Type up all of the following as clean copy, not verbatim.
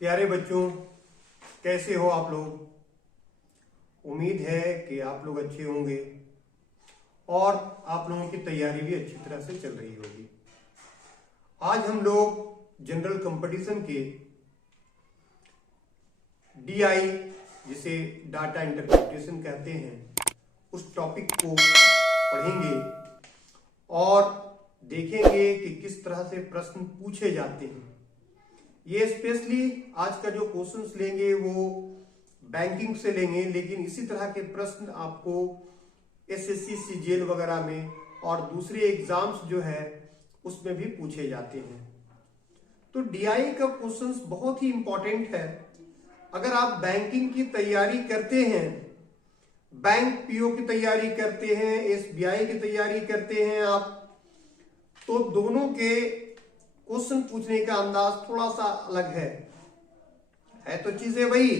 प्यारे बच्चों, कैसे हो आप लोग। उम्मीद है कि आप लोग अच्छे होंगे और आप लोगों की तैयारी भी अच्छी तरह से चल रही होगी। आज हम लोग जनरल कंपटीशन के डीआई, जिसे डाटा इंटरप्रिटेशन कहते हैं, उस टॉपिक को पढ़ेंगे और देखेंगे कि किस तरह से प्रश्न पूछे जाते हैं। ये स्पेशली आज का जो क्वेश्चंस लेंगे वो बैंकिंग से लेंगे, लेकिन इसी तरह के प्रश्न आपको एसएससी सीजीएल वगैरह में और दूसरे एग्जाम्स जो है उसमें भी पूछे जाते हैं। तो डीआई का क्वेश्चंस बहुत ही इंपॉर्टेंट है। अगर आप बैंकिंग की तैयारी करते हैं, बैंक पीओ की तैयारी करते हैं, एसबीआई की तैयारी करते हैं आप, तो दोनों के क्वेश्चन पूछने का अंदाज थोड़ा सा अलग है तो चीजें वही।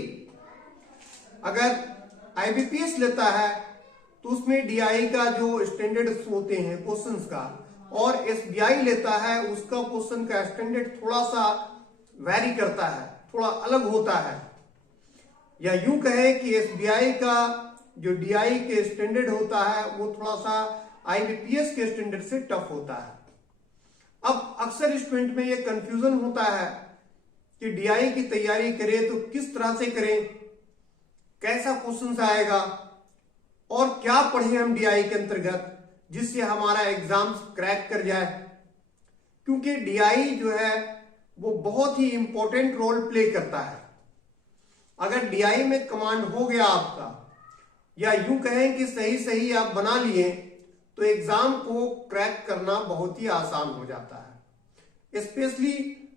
अगर आईबीपीएस लेता है तो उसमें डीआई का जो स्टैंडर्ड होते हैं क्वेश्चंस का, और एसबीआई लेता है उसका क्वेश्चन का स्टैंडर्ड थोड़ा सा वैरी करता है, थोड़ा अलग होता है। या यूं कहे कि एसबीआई का जो डीआई के स्टैंडर्ड होता है वो थोड़ा सा आईबीपीएस के स्टैंडर्ड से टफ होता है। अब अक्सर स्टूडेंट में ये कंफ्यूजन होता है कि डीआई की तैयारी करें तो किस तरह से करें, कैसा क्वेश्चन आएगा और क्या पढ़ें हम डीआई के अंतर्गत जिससे हमारा एग्जाम्स क्रैक कर जाए। क्योंकि डीआई जो है वो बहुत ही इंपॉर्टेंट रोल प्ले करता है। अगर डीआई में कमांड हो गया आपका, या यूं कहें कि सही सही आप बना लिए, तो एग्जाम को क्रैक करना बहुत ही आसान हो जाता है। स्पेशली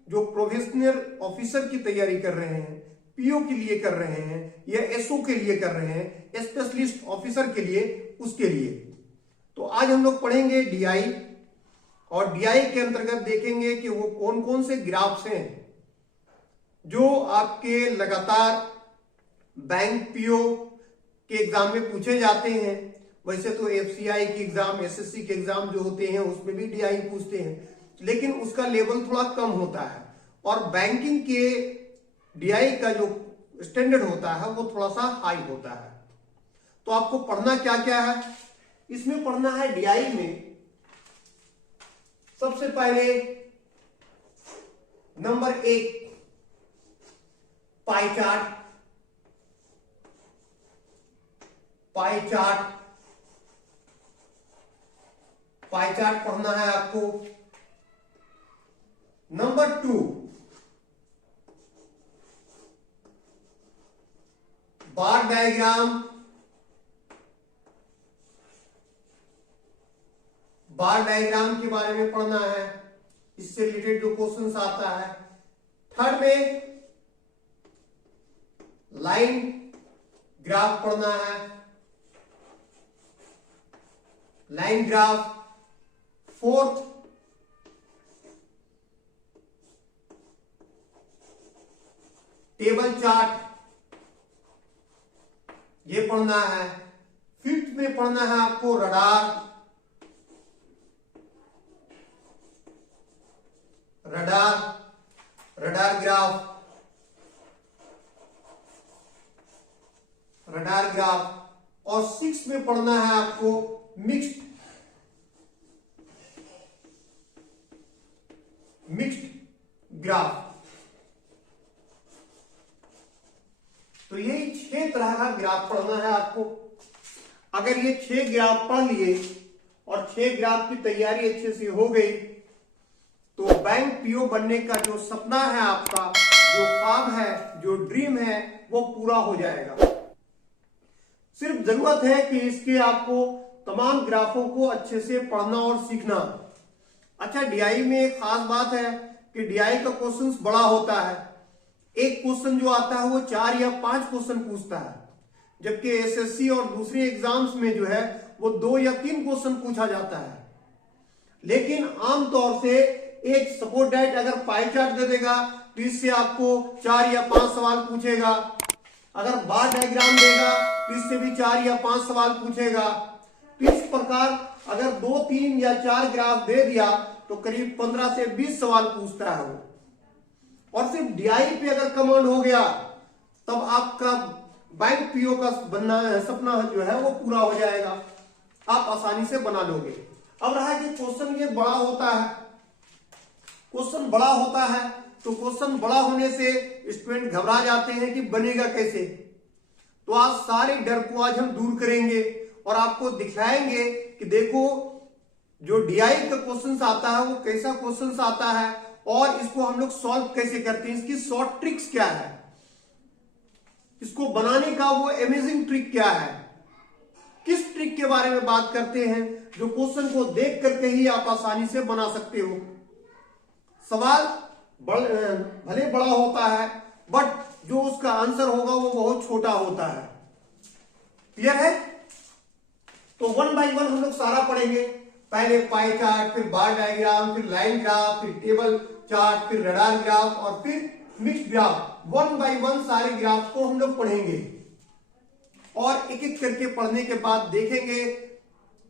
जो प्रोफेशनल ऑफिसर की तैयारी कर रहे हैं, पीओ के लिए कर रहे हैं या एसओ के लिए कर रहे हैं, स्पेशलिस्ट ऑफिसर के लिए, उसके लिए। तो आज हम लोग पढ़ेंगे डीआई, और डीआई के अंतर्गत देखेंगे कि वो कौन कौन से ग्राफ्स हैं जो आपके लगातार बैंक पीओ के एग्जाम में पूछे जाते हैं। वैसे तो एफसीआई की एग्जाम, एसएससी के एग्जाम जो होते हैं उसमें भी डीआई पूछते हैं, लेकिन उसका लेवल थोड़ा कम होता है। और बैंकिंग के डीआई का जो स्टैंडर्ड होता है वो थोड़ा सा हाई होता है। तो आपको पढ़ना क्या क्या है इसमें? पढ़ना है डीआई में सबसे पहले number 1 pie chart. Pie chart पढ़ना है आपको। नंबर 2 बार डायग्राम। बार डायग्राम के बारे में पढ़ना है, इससे रिलेटेड जो क्वेश्चंस आता है। थर्ड में लाइन ग्राफ पढ़ना है, line graph. Fourth table chart, ये पढ़ना है। फिफ्थ में पढ़ना है आपको रडार। Radar graph. और 6 में पढ़ना है आपको मिक्स्ड ग्राफ। तो यही 6 तरह का ग्राफ पढ़ना है आपको। अगर ये 6 ग्राफ पढ़ लिए और 6 ग्राफ की तैयारी अच्छे से हो गई, तो बैंक पीओ बनने का जो सपना है आपका, जो ख्वाब है, जो ड्रीम है, वो पूरा हो जाएगा। सिर्फ जरूरत है कि इसके आपको तमाम ग्राफों को अच्छे से पढ़ना और सीखना। अच्छा, डीआई में एक खास बात है कि डीआई का क्वेश्चन बड़ा होता है। एक क्वेश्चन जो आता है वो 4 या 5 क्वेश्चन पूछता है, जबकि एसएससी और दूसरे एग्जाम्स में जो है वो 2 या 3 क्वेश्चन पूछा जाता है। लेकिन आमतौर से एक सपोर्ट डाइट अगर पाई चार्ट दे देगा तो इससे आपको 4 या 5 सवाल पूछेगा। अगर बार डायग्राम देगा तो इससे भी 4 या 5 सवाल पूछेगा। तो इस प्रकार अगर 2, 3 या 4 ग्राफ दे दिया तो करीब 15 से 20 सवाल पूछता है वो। और सिर्फ डीआई पे अगर कमांड हो गया तब आपका बैंक पीओ का बनना सपना जो है वो पूरा हो जाएगा, आप आसानी से बना लोगे। अब रहा कि क्वेश्चन ये बड़ा होता है, क्वेश्चन बड़ा होता है तो क्वेश्चन बड़ा होने से स्टूडेंट घबरा जाते हैं कि बनेगा कैसे। तो आज सारे डर को आज हम दूर करेंगे और आपको दिखाएंगे कि देखो जो डीआई का क्वेश्चन आता है वो कैसा क्वेश्चन आता है और इसको हम लोग सॉल्व कैसे करते हैं, इसकी शॉर्ट ट्रिक्स क्या है, इसको बनाने का वो अमेजिंग ट्रिक क्या है, किस ट्रिक के बारे में बात करते हैं जो क्वेश्चन को देख करके ही आप आसानी से बना सकते हो। सवाल भले बड़ा होता है बट जो उसका आंसर होगा वो बहुत छोटा होता है। क्लियर है? तो वन बाय वन हम लोग सारा पढ़ेंगे, पहले पाई चार्ट, फिर बार डायग्राम, फिर लाइन ग्राफ, फिर टेबल चार्ट, फिर रडार ग्राफ और फिर mixed graph. One by one सारे ग्राफ को हम लोग पढ़ेंगे और एक एक करके पढ़ने के बाद देखेंगे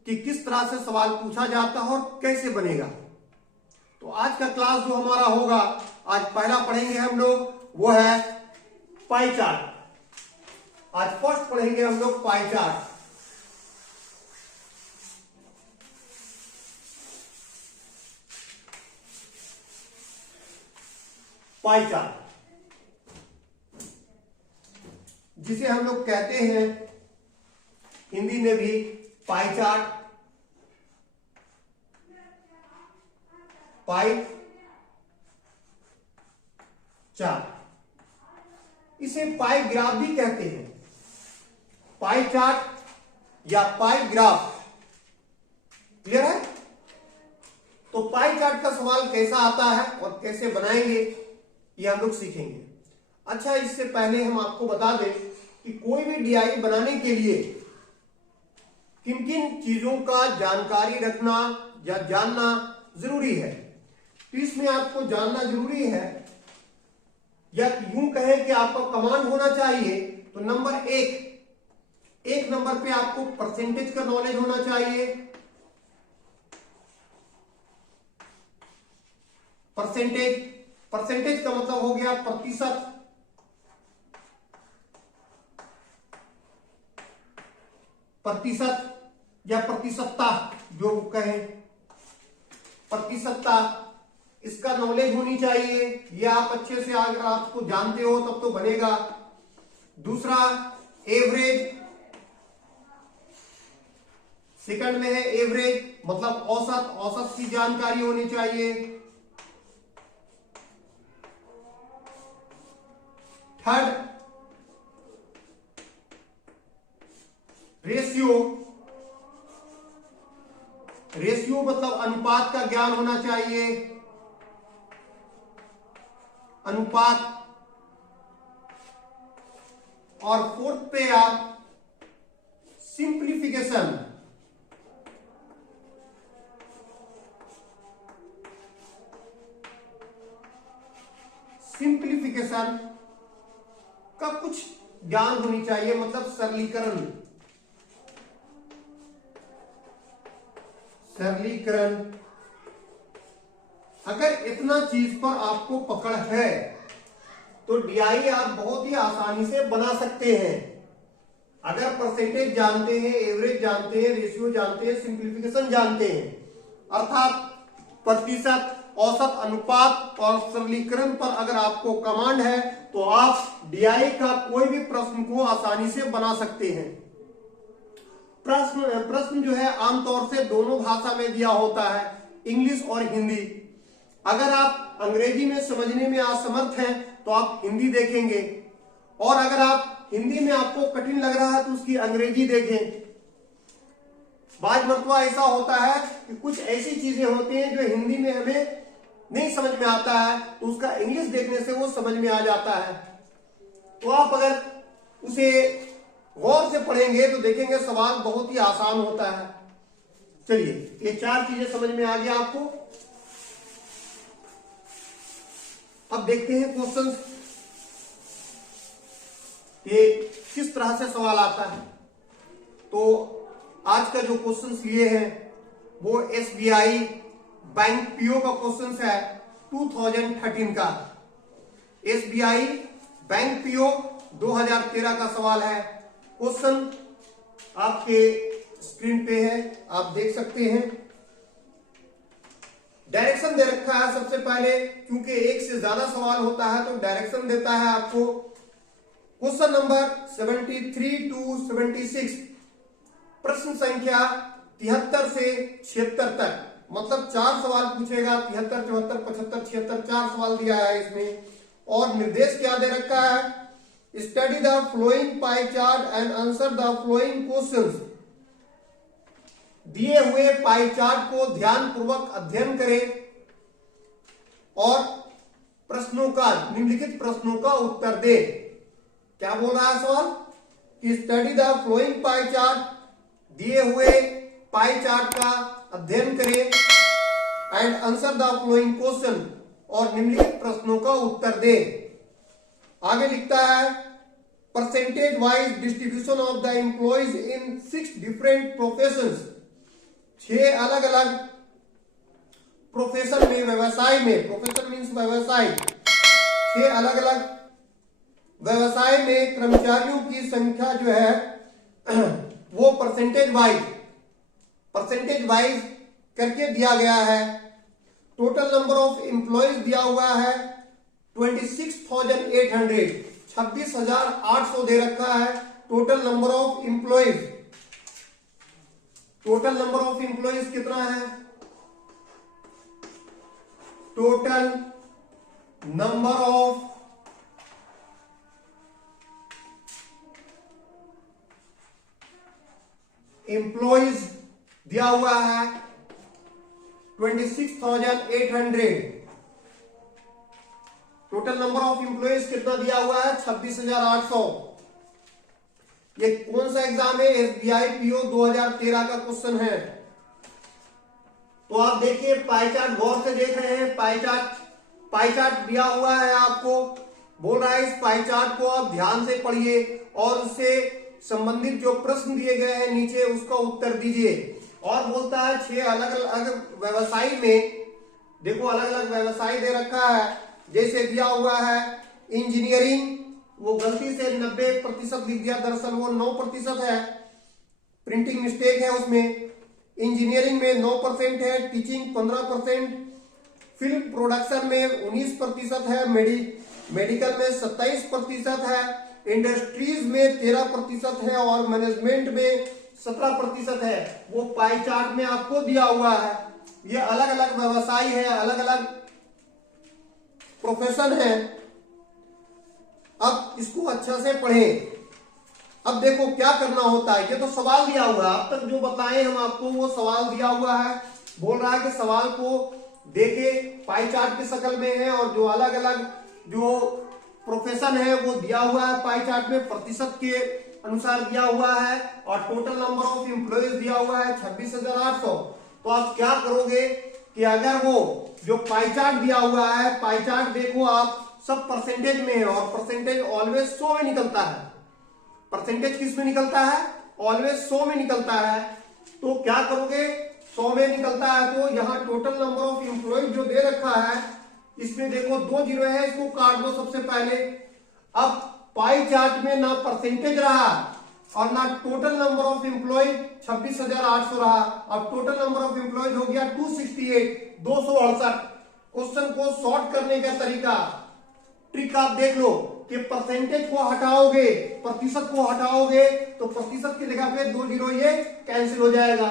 कि किस तरह से सवाल पूछा जाता है और कैसे बनेगा। तो आज का क्लास जो हमारा होगा, आज पहला पढ़ेंगे हम लोग वो है पाई चार्ट। आज फर्स्ट पढ़ेंगे हम लोग पाई चार्ट। पाई चार्ट जिसे हम लोग कहते हैं हिंदी में भी पाई चार्ट, पाई चार्ट, इसे पाई ग्राफ भी कहते हैं। पाई चार्ट या पाई ग्राफ। क्लियर है? तो पाई चार्ट का सवाल कैसा आता है और कैसे बनाएंगे ये हम लोग सीखेंगे। अच्छा, इससे पहले हम आपको बता दें कि कोई भी डीआई बनाने के लिए किन किन चीजों का जानकारी रखना या जानना जरूरी है। तो इसमें आपको जानना जरूरी है या यूं कहें कि आपका कमांड होना चाहिए। तो नंबर एक नंबर पे आपको परसेंटेज का नॉलेज होना चाहिए। परसेंटेज का मतलब हो गया प्रतिशत। प्रतिशत या प्रतिशतता जो कहें, प्रतिशतता, इसका नॉलेज होनी चाहिए। ये आप अच्छे से अगर आपको जानते हो तब तो बनेगा। दूसरा एवरेज, सेकंड में है एवरेज मतलब औसत की जानकारी होनी चाहिए। थर्ड रेशियो मतलब अनुपात का ज्ञान होना चाहिए। अनुपात। और फोर्थ पे आप सिंप्लीफिकेशन। सिंप्लीफिकेशन का कुछ ज्ञान होनी चाहिए, मतलब सरलीकरण। अगर इतना चीज पर आपको पकड़ है तो डीआई आप बहुत ही आसानी से बना सकते हैं। अगर परसेंटेज जानते हैं, एवरेज जानते हैं, रेशियो जानते हैं, सिंप्लीफिकेशन जानते हैं, अर्थात प्रतिशत, औसत, अनुपात और सरलीकरण पर अगर आपको कमांड है तो आप डीआई का कोई भी प्रश्न को आसानी से बना सकते हैं। प्रश्न जो है आमतौर से दोनों भाषा में दिया होता है, इंग्लिश और हिंदी। अगर आप अंग्रेजी में समझने में असमर्थ हैं तो आप हिंदी देखेंगे, और अगर आप हिंदी में आपको कठिन लग रहा है तो उसकी अंग्रेजी देखें। बाज मरतबा ऐसा होता है कि कुछ ऐसी चीजें होती हैं जो हिंदी में हमें नहीं समझ में आता है तो उसका इंग्लिश देखने से वो समझ में आ जाता है। तो आप अगर उसे गौर से पढ़ेंगे तो देखेंगे सवाल बहुत ही आसान होता है। चलिए, ये चार चीजें समझ में आ गया आपको। अब देखते हैं क्वेश्चन ये किस तरह से सवाल आता है। तो आज का जो क्वेश्चन लिए हैं वो एसबीआई बैंक पीओ का क्वेश्चन है 2013 का। एसबीआई बैंक पीओ 2013 का सवाल है। क्वेश्चन आपके स्क्रीन पे है, आप देख सकते हैं। डायरेक्शन दे रखा है सबसे पहले, क्योंकि एक से ज्यादा सवाल होता है तो डायरेक्शन देता है आपको। क्वेश्चन नंबर 73 to 76, प्रश्न संख्या 73 से 76 तक, मतलब 4 सवाल पूछेगा। 73, 74, 75, 76, 4 सवाल दिया है इसमें। और निर्देश क्या दे रखा है? Study the flowing pie chart and answer the flowing questions. दिए हुए पाई चार्ट को ध्यान पूर्वक अध्ययन करें और प्रश्नों का, निम्नलिखित प्रश्नों का उत्तर दे। क्या बोल रहा है सवाल? कि study the flowing pie chart, दिए हुए पाई चार्ट का अध्ययन करें, and answer the flowing question, और निम्नलिखित प्रश्नों का उत्तर दे। आगे लिखता है percentage wise distribution of the employees in 6 different professions. 6 अलग अलग प्रोफेशन में, व्यवसाय में, प्रोफेशन मीन्स व्यवसाय, 6 अलग अलग व्यवसाय में कर्मचारियों की संख्या जो है वो परसेंटेज वाइज करके दिया गया है। टोटल नंबर ऑफ एम्प्लॉइज दिया हुआ है 26,800, 26,800 दे रखा है। Total number of employees, total number of employees कितना है? टोटल नंबर ऑफ एम्प्लॉइज दिया हुआ है 26,800। टोटल नंबर ऑफ एम्प्लॉइज कितना दिया हुआ है? 26,800। ये कौन सा एग्जाम है? एसबीआई पीओ 2013 का क्वेश्चन है। तो आप देखिए पाई चार्ट गौर से देख रहे हैं। पाई चार्ट दिया हुआ है आपको, बोल रहा है इस पाई चार्ट को आप ध्यान से पढ़िए और उससे संबंधित जो प्रश्न दिए गए हैं नीचे उसका उत्तर दीजिए। और बोलता है 6 अलग अलग व्यवसाय में, देखो अलग अलग व्यवसाय दे रखा है। जैसे दिया हुआ है इंजीनियरिंग, वो गलती से 90% लिख दिया, दरअसल वो 9% है, प्रिंटिंग मिस्टेक है उसमें। इंजीनियरिंग में 9% है, टीचिंग 15%, फिल्म प्रोडक्शन में 19% है, मेडिकल में 27% है, इंडस्ट्रीज में 13% है और मैनेजमेंट में 17% है। वो पाई चार्ट में आपको दिया हुआ है। ये अलग अलग व्यवसाय है, अलग अलग प्रोफेशन है। अब इसको अच्छा से पढ़ें। अब देखो क्या करना होता है। ये तो सवाल दिया हुआ है, अब तक जो बताए हम आपको वो सवाल दिया हुआ है। बोल रहा है कि सवाल को देखे, पाई चार्ट की शक्ल में है और जो अलग अलग जो प्रोफेशन है वो दिया हुआ है पाई चार्ट में, प्रतिशत के अनुसार दिया हुआ है। और टोटल नंबर ऑफ एम्प्लॉइज दिया हुआ है 26,800। तो आप क्या करोगे कि अगर वो जो पाई चार्ट दिया हुआ है, पाई चार्ट देखो आप सब परसेंटेज में है और परसेंटेज ऑलवेज 100 में निकलता है। परसेंटेज किस में निकलता है? ऑलवेज 100 में निकलता है। तो क्या करोगे? 100 में निकलता है तो यहाँ टोटल नंबर ऑफ एम्प्लॉइज जो दे रखा है, इसमें देखो 2 जीरो है, इसको काट दो सबसे पहले। अब पाई चार्ट में ना परसेंटेज रहा और ना टोटल नंबर ऑफ एम्प्लॉइज 26,800 रहा। अब टोटल नंबर ऑफ एम्प्लॉइज हो गया 268। क्वेश्चन को सॉर्ट करने का तरीका, ट्रिक आप देख लो कि परसेंटेज को हटाओगे, प्रतिशत को हटाओगे तो प्रतिशत की जगह पे 2 जीरो ये कैंसिल हो जाएगा।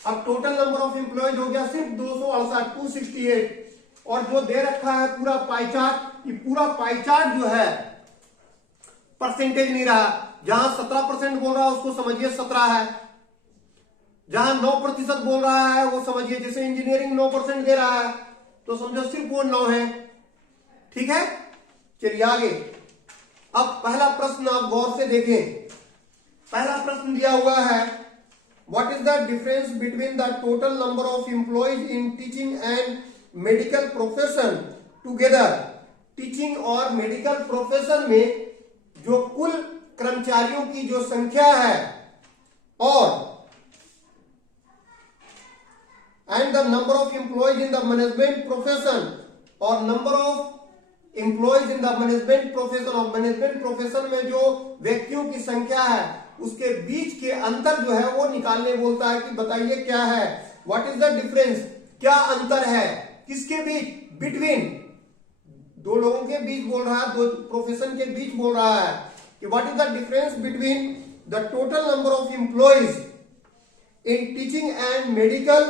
अब टोटल नंबर ऑफ एम्प्लॉइज हो गया सिर्फ 268। और जो दे रखा है पूरा पाई चार्ट, ये पूरा पाई चार्ट जो है परसेंटेज नहीं रहा। जहां 17% बोल रहा है उसको समझिए 17 है, जहां 9% बोल रहा है वो समझिए, जैसे इंजीनियरिंग 9% दे रहा है तो समझो सिर्फ वो 9 है। ठीक है, चलिए आगे। अब पहला प्रश्न आप गौर से देखें। पहला प्रश्न दिया हुआ है, what is the difference between the total number of employees in teaching and medical profession together. Teaching और मेडिकल प्रोफेशन में जो कुल कर्मचारियों की जो संख्या है और and the number of employees in the management profession, और number of employees in the management profession, और मैनेजमेंट प्रोफेशन में जो व्यक्तियों की संख्या है उसके बीच के अंतर जो है वो निकालने बोलता है कि बताइए क्या है, व्हाट इज द डिफरेंस, क्या अंतर है किसके बीच, बिटवीन, दो लोगों के बीच बोल रहा है, दो प्रोफेशन के बीच बोल रहा है कि what is the difference between the total number of employees in teaching and medical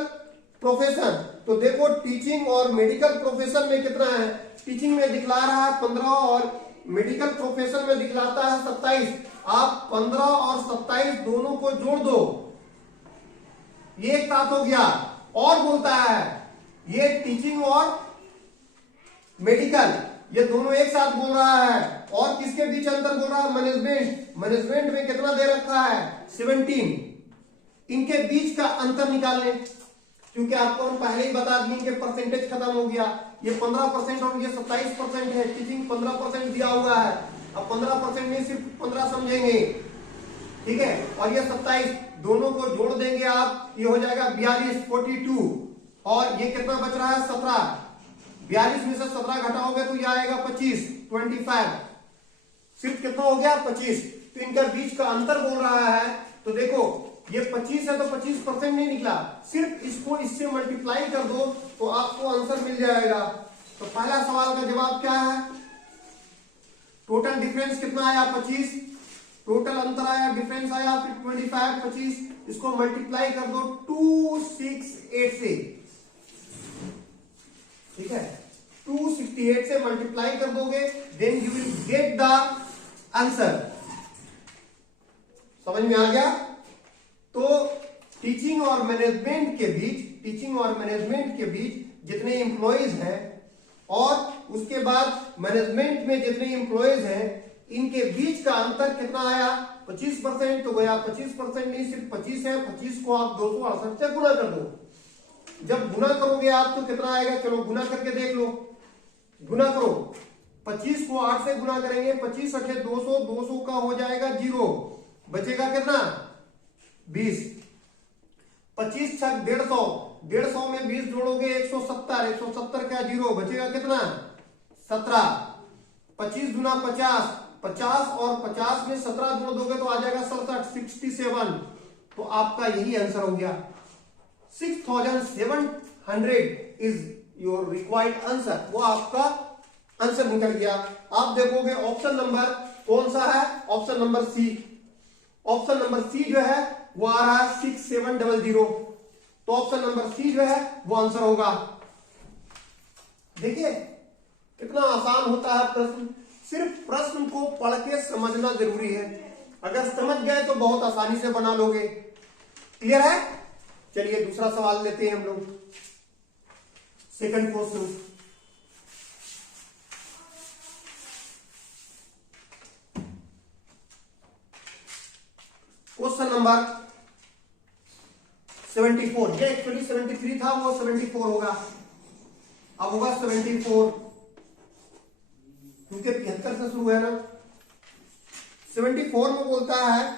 profession. तो देखो टीचिंग और मेडिकल प्रोफेशन में कितना है, टीचिंग में दिखला रहा है 15 और मेडिकल प्रोफेशन में दिखलाता है 27। आप 15 और 27 दोनों को जोड़ दो, ये एक साथ हो गया, और बोलता है ये टीचिंग और मेडिकल ये दोनों एक साथ बोल रहा है, और किसके बीच अंतर बोल रहा है, मैनेजमेंट, मैनेजमेंट में कितना दे रखा है 17, इनके बीच का अंतर निकाल लें, क्योंकि आपको हम पहले ही बता दिए कि परसेंटेज खत्म हो गया, ये 15% और ये 27% है, टीचिंग 15% दिया हुआ है, अब 15% नहीं सिर्फ 15 समझेंगे, ठीक है, और ये 27 दोनों को जोड़ देंगे आप, ये हो जाएगा 42 42, और ये कितना बच रहा है 17, 42 में से 17 घटाओगे तो ये आएगा 25 25, सिर्फ कितना हो गया 25, तो इनका बीच का अंतर बोल रहा है। तो देखो ये 25 है तो 25% नहीं निकला, सिर्फ इसको इससे मल्टीप्लाई कर दो तो आपको आंसर मिल जाएगा। तो पहला सवाल का जवाब क्या है, टोटल डिफरेंस कितना आया 25, टोटल अंतर आया, डिफरेंस आया फिर 25 25, इसको मल्टीप्लाई कर दो 268 से, ठीक है, 268 से मल्टीप्लाई कर दोगे, then you will get the answer. समझ में आ गया। तो टीचिंग और मैनेजमेंट के बीच, टीचिंग और मैनेजमेंट के बीच जितने एम्प्लॉयज हैं और उसके बाद मैनेजमेंट में जितने एम्प्लॉयज हैं इनके बीच का अंतर कितना आया 25%, तो गया 25% नहीं सिर्फ 25 है, 25 को आप 268 से गुना कर दो, जब गुना करोगे आप तो कितना आएगा, चलो गुना करके देख लो, गुना करो, 25 को 8 से गुना करेंगे, 25 8 200, 200 का हो जाएगा 0, बचेगा कितना 20, 25 छक 150, 150 में 20 जोड़ोगे 170, 170 का 0, बचेगा कितना 17, 25 गुना 50, 50 और 50 में 17 जोड़ दोगे तो आ जाएगा 67, तो आपका यही आंसर हो गया, 6700 इज योर रिक्वायर्ड आंसर, वो आपका आंसर निकल गया। आप देखोगे ऑप्शन नंबर कौन सा है, option number C, option number C जो है वो आ रहा है 6700, तो ऑप्शन नंबर सी जो है वो आंसर होगा। देखिए कितना आसान होता है प्रश्न, सिर्फ प्रश्न को पढ़ के समझना जरूरी है, अगर समझ गए तो बहुत आसानी से बना लोगे। क्लियर है। चलिए दूसरा सवाल लेते हैं हम लोग, सेकंड क्वेश्चन। क्वेश्चन नंबर 74, ये एक्चुअली 73 था, वो 74 होगा, अब होगा 74 क्योंकि 73 से शुरू है ना। 74 में बोलता है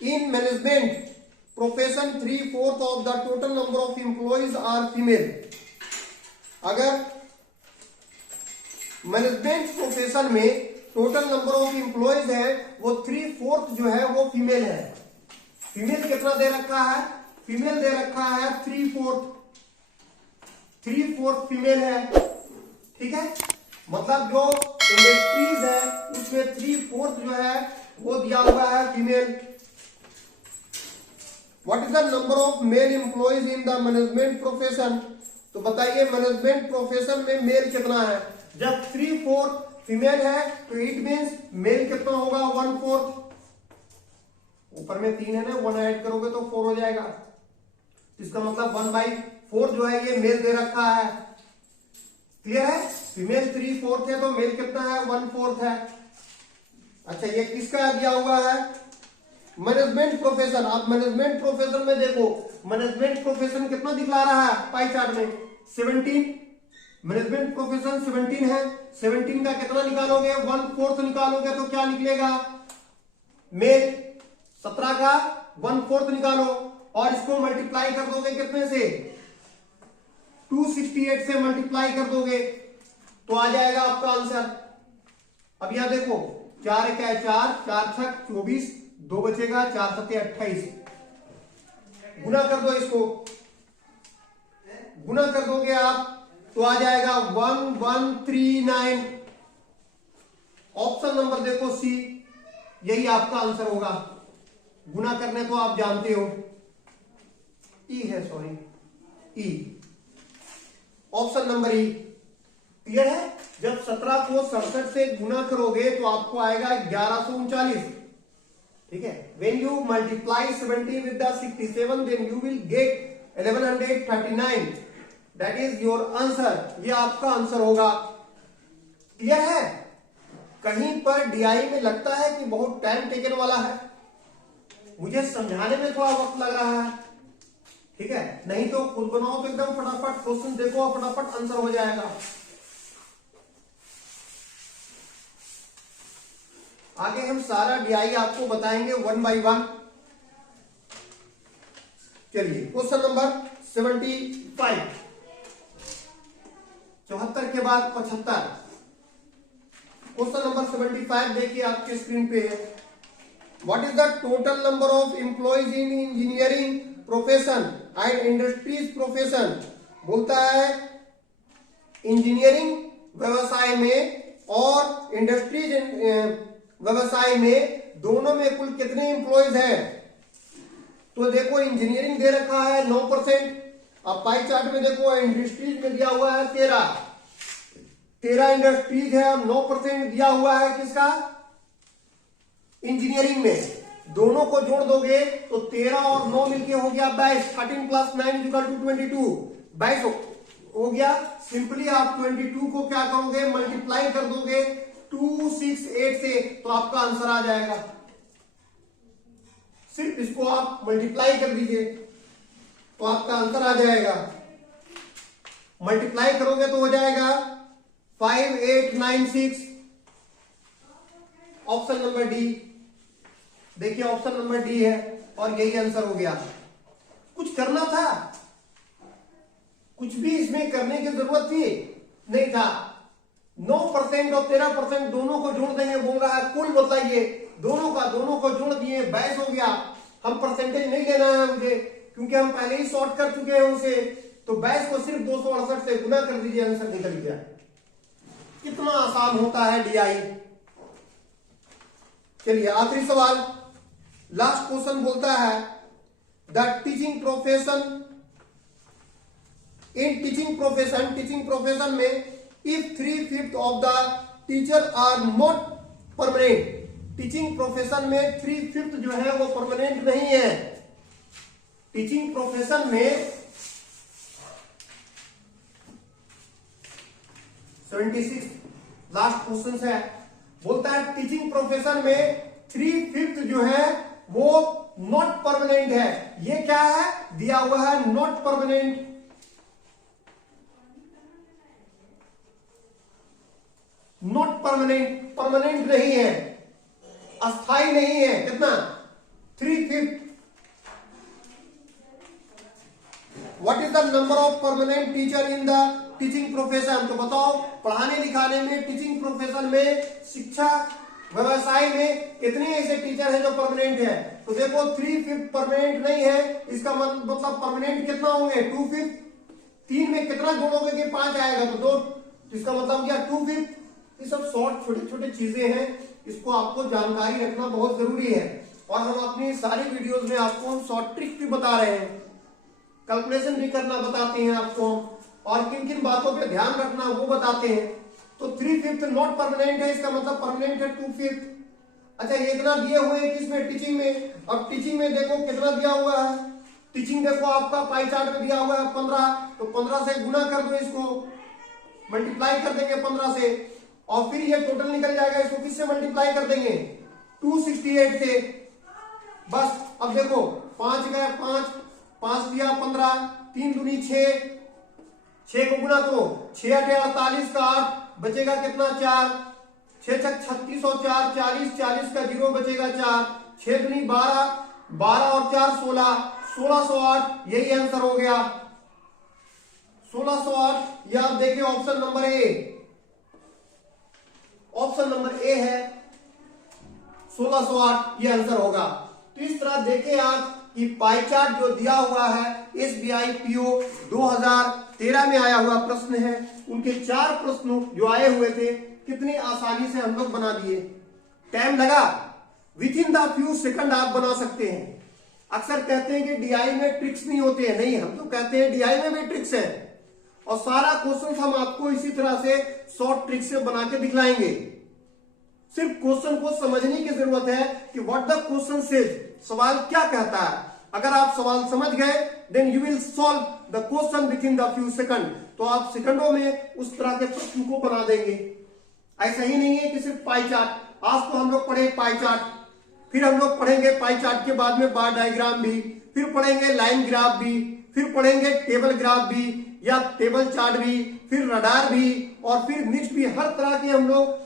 in management profession 3/4 of the total number of employees are female. अगर मैनेजमेंट प्रोफेशन में टोटल नंबर ऑफ एम्प्लॉयज है वो 3/4 जो है वो फीमेल है। फीमेल कितना दे रखा है, फीमेल दे रखा है 3/4 फीमेल है, ठीक है, मतलब जो इंडस्ट्रीज है उसमें 3/4 जो है वो दिया हुआ है female. What is the number of male employees in the management profession, तो बताइए मैनेजमेंट प्रोफेशन में मेल कितना है। जब 3/4 फीमेल है तो इट मींस मेल कितना होगा 1/4, ऊपर में 3 है ना, 1 ऐड करोगे तो 4 हो जाएगा, इसका मतलब 1/4 जो है ये मेल दे रखा है। क्लियर है, फीमेल 3/4 है तो मेल कितना है 1/4 है। अच्छा ये किसका दिया हुआ है, मैनेजमेंट प्रोफेशन। आप मैनेजमेंट प्रोफेशन में देखो, मैनेजमेंट प्रोफेशन कितना दिखला रहा है पाई चार्ट में 17, मैनेजमेंट प्रोफेशन 17 है, 17 का कितना निकालोगे 1/4 निकालोगे तो क्या निकलेगा मेल, 17 का 1/4 निकालो और इसको मल्टीप्लाई कर दोगे कितने से 268 से मल्टीप्लाई कर दोगे तो आ जाएगा आपका आंसर अब यहां देखो 4 एक है 4, 4 छक 24, 2 बचेगा, 4 सत्ते 28। गुना कर दो इसको, गुना कर दोगे आप तो आ जाएगा 1139। ऑप्शन नंबर देखो सी, यही आपका आंसर होगा। गुना करने तो आप जानते हो, ई है, सॉरी ई, ऑप्शन नंबर ई। क्लियर है? जब 17 को 67 से गुना करोगे तो आपको आएगा 1139। ठीक है, when you multiply 70 with the 67 then you will get 1139, that is your answer। ये आपका आंसर होगा। क्लियर है? कहीं पर डीआई में लगता है कि बहुत टाइम टेकन वाला है, मुझे समझाने में थोड़ा वक्त लग रहा है, ठीक है, नहीं तो खुद बनाओ तो एकदम फटाफट क्वेश्चन देखो और फटाफट आंसर हो जाएगा। आगे हम सारा डीआई आपको बताएंगे 1 by 1। चलिए क्वेश्चन नंबर 75, 74 के बाद 75। क्वेश्चन नंबर 75 देखिए आपके स्क्रीन पे है। What is the total number of employees in engineering profession and industries profession. बोलता है इंजीनियरिंग व्यवसाय में और इंडस्ट्रीज व्यवसाय में दोनों में कुल कितने एम्प्लॉइज हैं। तो देखो इंजीनियरिंग दे रखा है 9%। अब पाई चार्ट में देखो इंडस्ट्रीज में दिया हुआ है 13 इंडस्ट्रीज है और 9% दिया हुआ है किसका, इंजीनियरिंग में। दोनों को जोड़ दोगे तो 13 और 9 मिलके हो गया 22। 13 + 9 = 22, 22 हो गया। सिंपली आप 22 को क्या करोगे, मल्टीप्लाई कर दोगे 268 से, तो आपका आंसर आ जाएगा। सिर्फ इसको आप मल्टीप्लाई कर दीजिए तो आपका आंसर आ जाएगा। मल्टीप्लाई करोगे तो हो जाएगा 5896। ऑप्शन नंबर डी, देखिए ऑप्शन नंबर डी है और यही आंसर हो गया। कुछ करना था, कुछ भी इसमें करने की जरूरत थी नहीं था। 9% और 13% दोनों को जोड़ देंगे बोल रहा है, कुल बताइए दोनों को जोड़ दिए 22 हो गया। हम परसेंटेज नहीं लेना है मुझे, क्योंकि हम पहले ही सॉर्ट कर चुके हैं उसे। तो 22 को सिर्फ 268 से गुना कर दीजिए, आंसर निकल गया। कितना आसान होता है डीआई। चलिए आखिरी सवाल, लास्ट क्वेश्चन बोलता है the teaching profession, in teaching profession में if 3/5 of the teacher are not permanent. Teaching profession में 3/5 जो है वो परमानेंट नहीं है। टीचिंग प्रोफेशन में 76 लास्ट क्वेश्चन है, बोलता है टीचिंग प्रोफेशन में 3/5 जो है वो नॉट परमानेंट है। ये क्या है, दिया हुआ है not permanent. Not permanent, permanent नहीं है, अस्थाई नहीं है। कितना, 3/5। What is the number of permanent teacher in the teaching profession. तो बताओ पढ़ाने लिखाने में, टीचिंग प्रोफेशन में, शिक्षा व्यवसाय में कितने ऐसे टीचर हैं जो परमानेंट है। तो देखो 3/5 परमानेंट नहीं है, इसका मतलब परमानेंट कितना होंगे, 2/5। 3 में कितना जोड़ोगे कि 5 आएगा, तो 2, तो इसका मतलब क्या 2/5। ये सब शॉर्ट छोटे छोटे चीजें हैं, इसको आपको जानकारी रखना बहुत जरूरी है। और हम अपनी सारी वीडियोस में आपको हम शॉर्ट ट्रिक भी बता रहे हैं, कैलकुलेशन भी करना बताते हैं आपको, और किन किन बातों पे ध्यान रखना वो बताते हैं। तो 3/5 नॉट परमानेंट है, इसका मतलब परमानेंट है 2/5। अच्छा ये इतना दिए हुए हैं किसमें, टीचिंग में। अब टीचिंग में देखो कितना दिया हुआ है, टीचिंग देखो आपका पाई चार्ट में दिया हुआ है 15। तो 15 से गुना कर दो, इसको मल्टीप्लाई कर देंगे 15 से, और फिर ये टोटल निकल जाएगा। इसको किससे मल्टीप्लाई कर देंगे, 268 से। बस अब देखो 5 गए 5, 5 दिया 15, 3 दूनी 6, 6 को गुना करो, 6 8 48 का 8 बचेगा कितना 4, 6 छक 36 और 4 40, 40 का 0 बचेगा 4, 6 दूनी 12, 12 और 4 16, 1608। यही आंसर हो गया 1608। ये आप देखिए option number A. Option number A है 1608 ये आंसर होगा। तो इस तरह देखें आप कि पाई चार्ट जो दिया हुआ है एसबीआई पीओ 2013 में आया हुआ प्रश्न है, उनके 4 प्रश्न जो आए हुए थे कितनी आसानी से हम लोग बना दिए। टाइम लगा, with in the few second आप बना सकते हैं। अक्सर कहते हैं कि डीआई में ट्रिक्स नहीं होते हैं, नहीं, हम तो कहते हैं डीआई में भी ट्रिक्स है और सारा क्वेश्चन हम आपको इसी तरह से शॉर्ट ट्रिक से बना के दिखलाएंगे। सिर्फ क्वेश्चन को समझने की जरूरत है कि व्हाट द क्वेश्चन सेज, सवाल क्या कहता है। अगर आप सवाल समझ गए then you will solve the question within the few second, तो आप सेकंडों में उस तरह के प्रश्न को बना देंगे। ऐसा ही नहीं है कि सिर्फ पाई चार्ट, आज तो हम लोग पढ़े पाई चार्ट, फिर हम लोग पढ़ेंगे पाई चार्ट के बाद में बार डायग्राम भी, फिर पढ़ेंगे लाइन ग्राफ भी, फिर पढ़ेंगे टेबल ग्राफ भी या टेबल चार्ट भी, फिर रडार भी और फिर मिक्स भी। हर तरह के हम लोग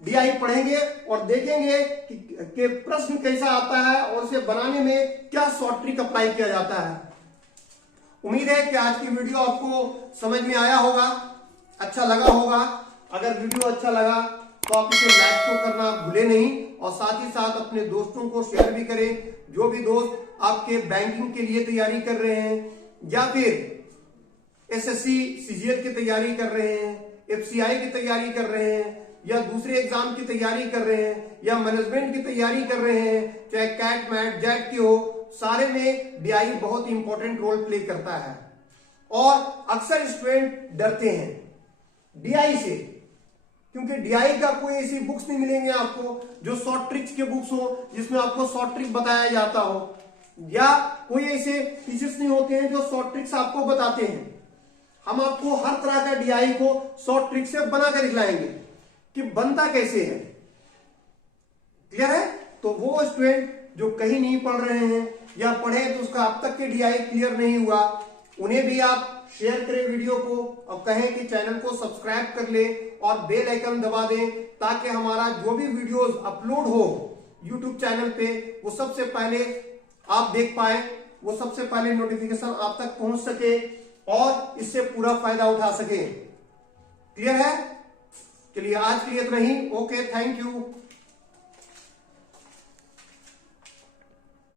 डीआई पढ़ेंगे और देखेंगे कि प्रश्न कैसा आता है और उसे बनाने में क्या शॉर्ट ट्रिक अप्लाई किया जाता है। उम्मीद है कि आज की वीडियो आपको समझ में आया होगा, अच्छा लगा होगा। अगर वीडियो अच्छा लगा तो आप इसे लाइक तो करना भूले नहीं और साथ ही साथ अपने दोस्तों को शेयर भी करें। जो भी दोस्त आपके बैंकिंग के लिए तैयारी कर रहे हैं या फिर एसएससी सीजीएल की तैयारी कर रहे हैं, एफसीआई की तैयारी कर रहे हैं या दूसरे एग्जाम की तैयारी कर रहे हैं या मैनेजमेंट की तैयारी कर रहे हैं, चाहे कैट मैट जेट की हो, सारे में डीआई बहुत इंपॉर्टेंट रोल प्ले करता है। और अक्सर स्टूडेंट डरते हैं डीआई से, क्योंकि डीआई का कोई ऐसी बुक्स नहीं मिलेंगे आपको जो शॉर्ट ट्रिक्स के बुक्स हो जिसमें आपको शॉर्ट ट्रिक बताया जाता हो, या कोई ऐसे टीचर्स नहीं होते हैं जो शॉर्ट ट्रिक्स आपको बताते हैं। हम आपको हर तरह का डीआई को शॉर्ट ट्रिक से बनाकर दिखलाएंगे कि बनता कैसे है। क्लियर है? तो वो स्टूडेंट जो कहीं नहीं पढ़ रहे हैं या पढ़े तो उसका अब तक के डीआई क्लियर नहीं हुआ, उन्हें भी आप शेयर करें वीडियो को और कहें कि चैनल को सब्सक्राइब कर ले और बेल आइकन दबा दें ताकि हमारा जो भी वीडियोस अपलोड हो यूट्यूब चैनल पे वो सबसे पहले आप देख पाए, वो सबसे पहले नोटिफिकेशन आप तक पहुंच सके और इससे पूरा फायदा उठा सके। क्लियर है? चलिए आज के लिए इतना ही। Okay, thank you.